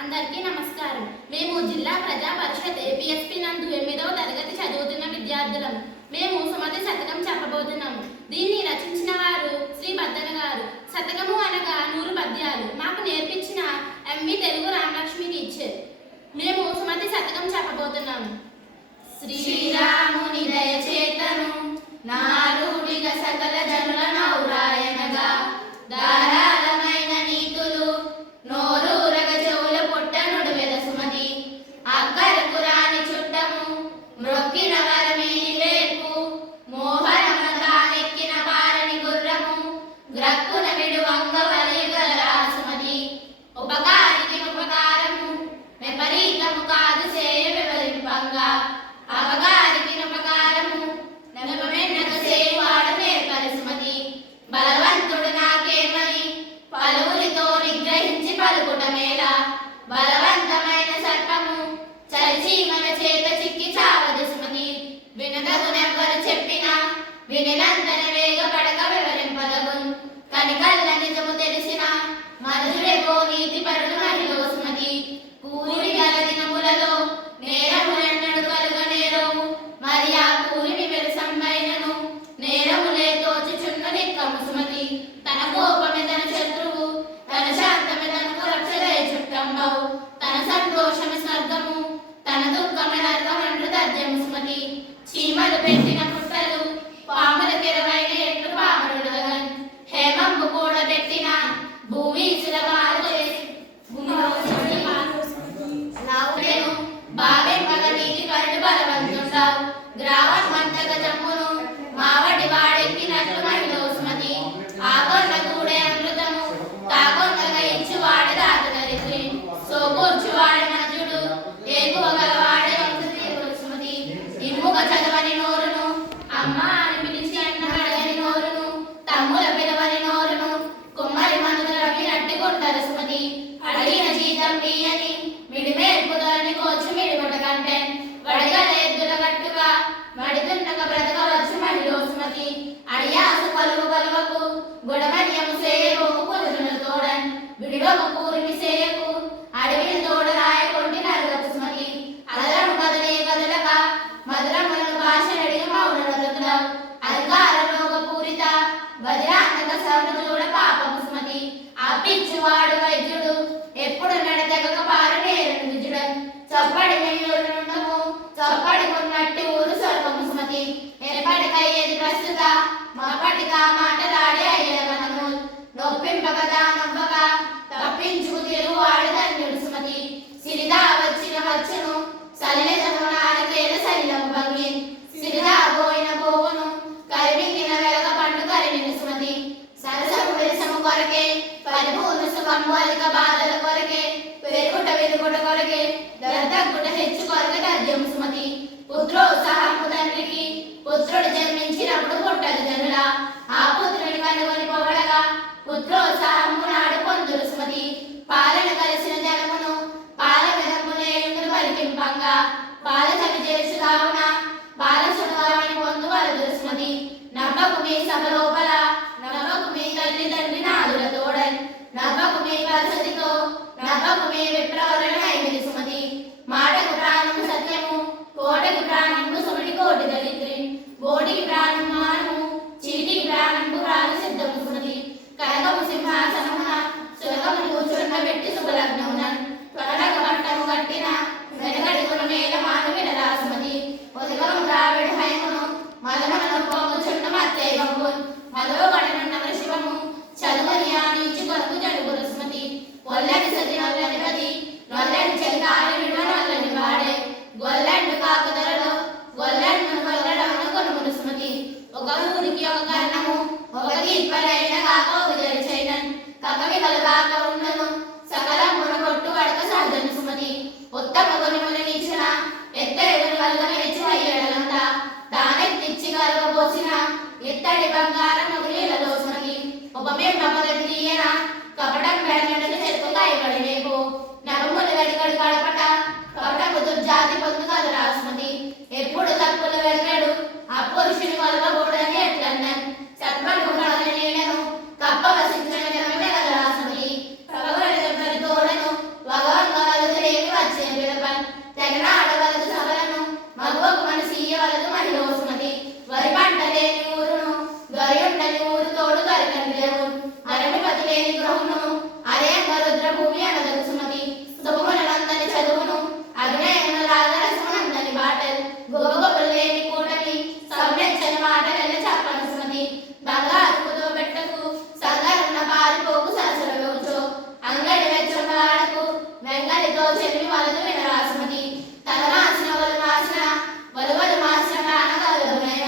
అందరికీ నమస్కారం. మేము జిల్లా ప్రజా పరిషత్ ఏపీఎస్పీ నందు 8వ తరగతి చదువుతున్న విద్యార్థులం. మేము సుమతి శతకం చెప్పబోతున్నాము. దీన్ని రచించిన వారు శ్రీ బద్దన గారు. శతకము అనగా 100 పద్యాలు. మాకు నేర్పించిన ఎంవి తెలుగు రామలక్ష్మి టీచర్. మేము సుమతి శతకం చెప్పబోతున్నాము. శ్రీరాముని దయచేతను నారుడిగ సకల జనుల నౌరాయనగా ధారాళమైన నీతులు నోరూరగ చెవుల పుట్టనుడు వెద సుమతి అక్కరకు రాని చుట్టము మ్రొక్కిన వరమీని వేర్పు మోహరమున తానెక్కిన పారని గుర్రము గ్రక్కున విడువంగ వలయగలరా సుమతి ఉపకారికి ఉపకారము విపరీతము కాదు చేయ వివరింపంగా అవగారికి ఉపకారము నగమెన్నక చేయువాడ నేర్పరి సుమతి బలవంతుడు నాకేమని పలువురితో నిగ్రహించి పలుకుట మేళ బలవంతమైన సర్పము చలిచీమల చేత చిక్కి చావదు సుమతి వినదగునెవ్వరు చెప్పినా వినినంతన వేగపడక వివరింపదగున్ కనికల్ల నిజము తెలిసిన మధురెపో నీతి పరులు మహిళ సుమతి కూరి గల దినములలో నేరములెన్నడు కలుగ నేరము మరి ఆ కూరిని వెరసంబైనను నేరములే తోచుచున్న నిక్కము సుమతి తన కోపమే తన శత్రువు తన శాంతమే తనకు రక్షదయ చుట్టంబవు తన సంతోషమే స్వర్గము తన దుఃఖమే నరకమంటు తథ్యము సుమతి చీమలు పెట్టిన పుట్టలు పాముల కెరవైన ఎట్లు పామరుడగన్ హేమంబు కూడా పెట్టిన భూమీసుల నావులేను బావెంపగ నీతి పరుడు బలవంతుంటావు గ్రావమంతగ జమ్మును మావటి వాడెక్కినట్లు మహిళ సుమతి ఆగొన్న కూడే అమృతము తాగొన్నగా ఇచ్చి వాడి దాతదరిద్రి సోకూర్చు వాడి మనుజుడు ఏగువగల వాడే సుమతి ఇమ్ముగ చదవని నోరును అమ్మ అని పిలిచి అన్న అడగని నోరును తమ్ముల పిలవని నోరును కుమ్మరి మనుల నట్టుకుంటారు సుమతి అడిగిన జీతం బియ్యని మిడిమేర్పుదని కోచు మిడిపట కంటే వడిగల ఎద్దుల గట్టుగా మడిదున్నక బ్రతకవచ్చు మహిళ సుమతి అడియాసు పలువు పలువకు గుడమన్యము సేయకు కొలుదును తోడన్ విడివకు కూరిమి సేయకు అడవిని తోడ రాయకొంటి నరగకు సుమతి అలరము కదలే కదలక మధురములను భాష అడిగి మౌన నదుకుదావు అధికార రోగ పూరిత వజ్రాంతక సర్వ చూడ పాపము సుమతి అప్పించువాడు వైద్యుడు ఎప్పుడు నడతెగక పారు నేరను విజుడన్ చప్పడి మెయ్యూరునుండము చప్పడి కొన్నట్టి ఊరు స్వర్గము సుమతి ఎప్పటికయ్యేది ప్రస్తుత మపటిగా మాటలాడి అయ్యే మనము నొప్పింపక దానవ్వక తప్పించుకు తిరుగువాడు ధన్యుడు సుమతి సిరిదా వచ్చిన వచ్చును సలిలము నాలుగేల సలిలము భంగి సిరిదా పోయిన పోవును కరిమింగిన వెలగ పండు కరిమిని సుమతి సరసము విరసము కొరకే పరిపూర్ణ సుఖము అధిక బాధల కొరకే పెరుగుట వెలుగుట కొరకే దద్దగుట హెచ్చు కొరక తథ్యము సుమతి పుత్రోత్సాహము తండ్రికి పుత్రుడు జన్మించినప్పుడు పుట్టదు జనుల ఆ పుత్రుని కనుగొని పొగడగా పుత్రోత్సాహము నాడు పొందులు సుమతి పాలన కలిసిన జనమును పాల విధములేయుందును పరికింపంగా పాల చవి చేసు కావున బాలసుడుగాని పొందు వలదులు సుమతి నవ్వకు మీ సభ లోపల నవ్వకు మీ తల్లి తండ్రి నాదుల తోడన్ నవ్వకు మీ వసతితో నవ్వకు మీ విప్రవరణ నైమిలి సుమతి మాటకు ప్రాణము సత్యము కోటకి ప్రాణము సుమటి కోటి దళిత్రి బోటికి ప్రాణం మానము చీటికి ప్రాణము ప్రాణ సిద్ధము సుమతి కనకము సింహాసనమున సులభము కూర్చున్న పెట్టి శుభలగ్నమున త్వరగ పట్టము కట్టిన వెనకడి గుణమేల మాను వినరా సుమతి ఉదగము రావిడ హయమును మదనమున పోముచున్న మత్తే గంగు మధుగడనున్న శివము చదువుని ఆనించి కొరకు జడుగురు సుమతి ఒల్లని సతి నల్లని పది నల్లని చెల్లారి విడువ నల్లని వాడే గొల్లండు కాకుదలలో గొల్లండు గొల్లడమున కొనుమును సుమతి ఒక ఊరికి ఒక కర్ణము ఒక గీపరైన కాక ఒక జరిచైనన్ కకవికలు కాక ఉన్నను సకలమున కొట్టు వడక సహజను సుమతి ఉత్తమ కొనుములు నీచిన ఎత్తడి వల్ల మెరిచి అయ్యడలంతా దానెత్తిచ్చి కలగబోసిన ఎత్తడి బంగారం నగులీలలో సుమతి ఉపమే మొదటి తీయన కపటం బెడమెడలు చెరుకుగా ఇవ్వడి రేపు నగములు వెడికడు కడపట కపటకు దుర్జాతి పొందు కదరా సుమతి ఎప్పుడు తప్పులు వెడగడు ఆ పురుషుని కొలవకూడని ఎట్లన్నన్ సత్వను నీడను కప్ప వసించిన జనమే కదరా సుమతి తోడను భగవంగా వచ్చిన పిలపన్ తెగనాడవలదు సభలను మగువకు మనసీయవలదు మహిళోస్మతి వరి పంట లేని ఊరును గరియుండని ఊరు తోడు గరికని లేవు అరణిపతి లేని గృహమును అరే రుద్ర భూమి అనదగు సుమతి శుభములందని చదువును అభినయముల రాగరసమునందని బాటలు గొప్పలు లేని కూటమి సౌమ్యచ్చని మాటల చెప్పను సుమతి బంగారు కుదో పెట్టకు సంగరున్న పారిపోకు సరసరగోచో అంగడి వెచ్చలాడకు వెంగళితో చెల్లి వలదు వినరాసుమతి తల మాసిన వలువలు మాసిన ప్రాణగలుగునైన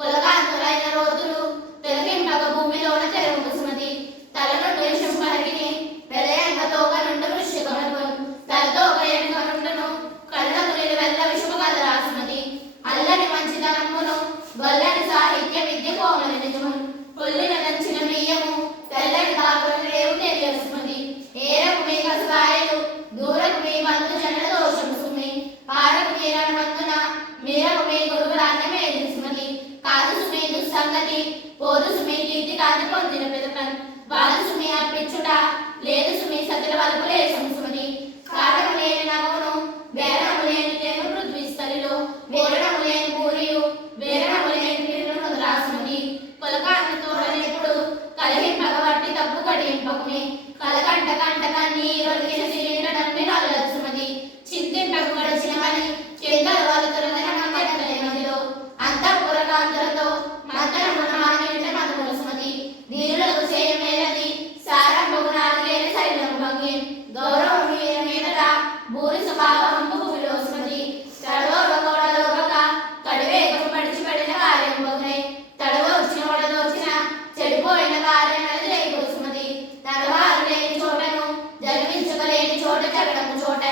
కులకాంతులైన రోజులు తొలగింపక భూమిలోన తెరువు సుమతి తలను ద్వేషం పరిగిని వెలయంగతోక నుండి వృశ్చికమను తలతోక ఎనుక నుండును కళ్ళకు నిలువెల్ల విషము కదరాసుమతి అల్లని మంచితనమును గొల్లని సాహిత్య విద్య కోమలి నిజము పొల్లిన దంచిన బియ్యము తెల్లని కాకులు రేవు తెలియసుమతి ఏరకు మీ కసుకాయలు దూరకు మీ బంధు జనల దోషము సుమి పారకు మీరను మందున మీరకు మీ గురువురాన్న మేలు సుమతి కాదు సుమి దుస్సంగతి పోదు సుమి కీర్తి కాదు పొందిన పెదపన్ వాదు సుమి అర్పించుట లేదు సుమి సతుల వలకు లేసం సుమతి కారణము లేని నగమును వేరణము లేని తెను పృథ్వీ స్థలిలో వేరణము లేని పూరియు వేరణము లేని తిరును రాసుమతి కొలకాంత తోడనెప్పుడు కలహింపక వట్టి తప్పు కడియింపకుని కలకంట కంట కన్నీరొలిగిన సిరిండ నమ్మి నల్లదు సుమతి చింతింపకు గడిచిన పని చింతలు వలుతున్నది నమ్మకట్టలే మదిలో అంతఃపురకాంతులతో మద్దనమున మానిట మధుముల సుమతి దీనులకు చేయమేలది సారంభగు నాలుగేళ్ళ శరీరం భంగి గౌరవం మీదట భూరి స్వభావం భూమిలో సుమతి తడవోడ గోడలోక కడివేగం పడిచిపడిన కార్యం భోగై తడవ వచ్చిన వడదోచిన చెడిపోయిన కార్యం లేకు సుమతి తడవారు లేని చోటను జన్మించగలేని చోట జగడము చోట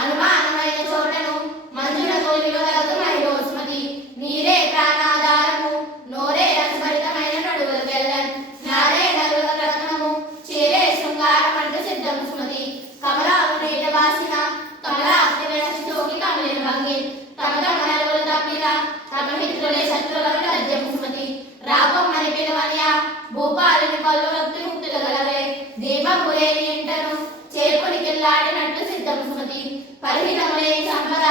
అనుమానమైన చోటను మంజుల తోలివగలదు మహిళో సుమతి నీరే ప్రాణాధారము నోరే రసభరితమైన నడువుల గెల్లన్ నారే నలుల రత్నము చీరే శృంగారం అంటూ సిద్ధము సుమతి కమలాలు నీట వాసిన కమలాస్తి వెనసితోకి కమలిన భంగి తమ తమ నలుగులు తప్పిన తమ మిత్రులే శత్రువులను రాజ్యము సుమతి రాబొమ్మని పిలవనియా భూపాలని కళ్ళు భక్తి ముక్తులు గలవే దీపము లేని ఇంటను చేపుడికిల్లాడినట్టు సిద్ధము సుమతి పరిహితము లేని సంపద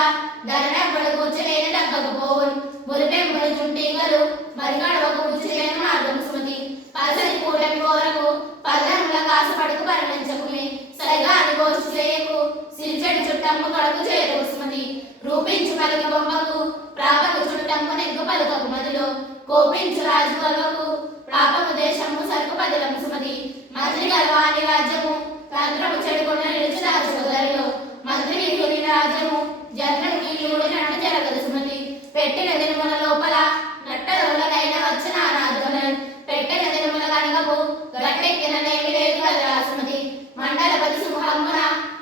ధరణెప్పుడు కూర్చలేని డబ్బకు పోవును మురిపెంపులు చుంటీగలు మరిగడవకు కూర్చులేని మార్గము సుమతి పసరి కూటమి కోరకు పల్లెముల కాసపడుకు పరిణించకుమి సరిగాని గోష్ఠి చేయకు సిరిచెడి చుట్టమ్ము కడుకు చేరుకు సుమతి రూపించు పలికి బొమ్మకు ప్రాపకు చుట్టమ్ము నెగ్గు పలుకకు మదిలో కోపించు రాజు కలువకు ప్రాపము దేశము సరుకు పదిలము సుమతి మంత్రి గర్వాణి రాజ్యము తంత్రము చెడుకొండ నిలిచి రాజు గదరిలో మంత్రి విధుని రాజ్యము జన్మకు ఊడినట్టు జరగదు సుమతి పెట్టిన దినముల లోపల నట్టదొలకైన వచ్చిన అనాథులను పెట్టిన దినముల కనుకకు గట్టెక్కిన నేమి లేదు కదరా సుమతి మండలపతి సింహమ్మున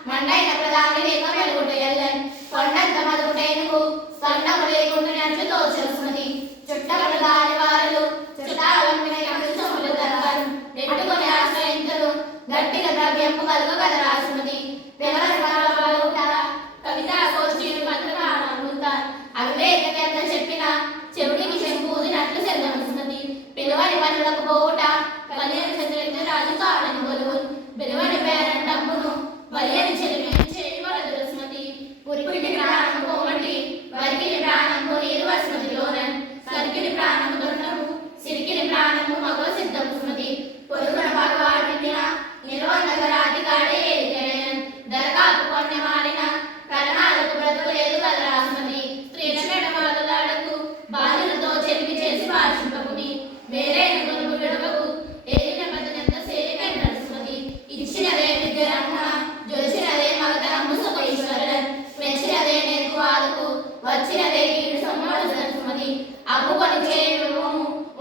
మండైన ప్రధాని లేక వెలుగుట ఎల్లన్ కొండంత మదుగుటేనుకు కొండము లేకుండానట్లు తోచరు సుమతి చుట్టములు గాలి వారులు చుట్టాలంపిన సొమ్ములు తరగరు నెట్టుకొని ఆశ్రయింతులు గట్టిగా ద్రవ్యము కలుగు కదరా సుమతి కవితా గోష్ఠీలు పత్రికానుకుంటారు అవివేక ఎంత చెప్పిన చెవుడికి చెంపూదినట్లు చెందను సుమతి పిలువని పనులకు పోవుట కలియని చంద్రుడి రాజు కాడని గొలువు పిలువని పేరంటప్పును వలియని చెలిమి చేయవలదు సుమతి పురిపిటి ప్రాణము పోమటి వరికిని ప్రాణము నీరు వసుమతిలోనన్ సరికిని ప్రాణము దొండము సిరికిని ప్రాణము మగ సిద్ధము సుమతి పొరుగున భగవాడిన నిర్వనగరాది కాడే ఏరికైనన్ దరకాపు కొన్నె మారిన కరణాలకు బ్రతుకు లేదు కదరా సుమతి స్త్రీల మెడమలలాడకు బాలులతో చెలిమి చేసి భాషింపకుని వేరే గొలుపు విడవకు ఏలిన బతినంత సేరికైన సుమతి ఇచ్చినదే విద్యరమ్మ జొలిచినదే మగతనమ్ము సుఖీశ్వరులన్ మెచ్చినదే నేర్పు వాళ్ళకు వచ్చినదే కీడు సొమ్మడు సుమతి అప్పుకొని చేయము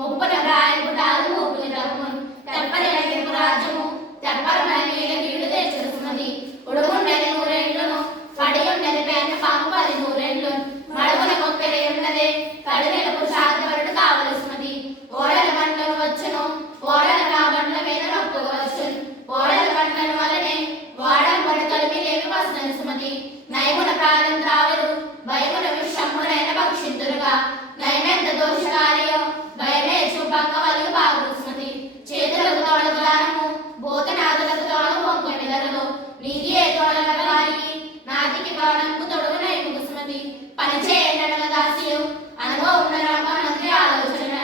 ముప్పన రాయకు టాలు మూపుని రమ్మును తప్పని నగిపు రాజ్యము తెప్పరమైన నీళ్ళ కీడు తెచ్చరు సుమతి ఉడుగుండని నూరేళ్లను పడియుండని పేద పాము 10 నూరేళ్లు మడుగున మొక్కలే ఉన్నదే కడివెలకు శాంతవరుడు కావలి సుమతి ఓడల బండ్లను వచ్చును ఓడల నా బండ్ల మీద నొప్పుగా వచ్చును ఓడల బండ్లను వలనే వాడం పడు కలిపి లేవి వస్తున్న సుమతి నయమున ప్రాణం త్రావరు భయమున విషమ్మునైన భక్షిద్దురుగా నయమెంత దోషకార్యో భయమే చూపంగ వలుగు బాగు సుమతి చేతులకు తోడకు దానము భూతనాథులకు తోడకు పొంగని ధరలు నీదియే తోడల వారికి నాటికి బాణంకు తొడుగునై ముగుసుమతి పనిచేయటల దాసియు అనుభవం మంత్రి ఆలోచన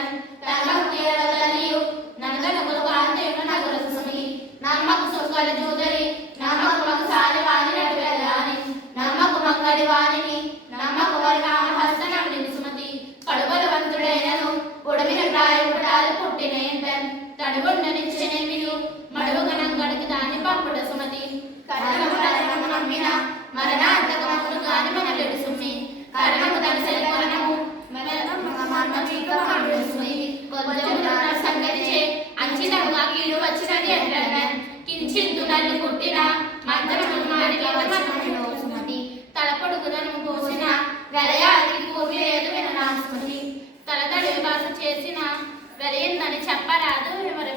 తనకు తీరల తల్లియు నన్నగనకుల కాంతయున నగర సుమతి నమ్మకు సుఖల జూదరి నమ్మకు మగసారి వాణి నటు వెళ్ళాని నమ్మకు మంగడి వాణిని నమ్మకు వరనామ హస్తనముని సుమతి కడుబలవంతుడైనను ఉడమిన ప్రాయపుటాలు పుట్టిన ఎంపెన్ తడుగుండనిచ్చనేమియు మడుగుగనంగడికి దాన్ని పంపుట సుమతి కరణము నమ్మిన మరణాంతకమును గాని మనలెడు సుమి కరణము దర్శని కొరణము సంగతి చే అంచితముగా కీడు వచ్చినది ఎండ్రన్ కించింతు నన్ను పుట్టిన మంత్రమును సుమతి తలపొడుగులను పోసిన వెలయానికి పూర్వి లేదు వినరా సుమతి తలతడి భాష చేసిన వెలయిందని చెప్పరాదు ఎవరి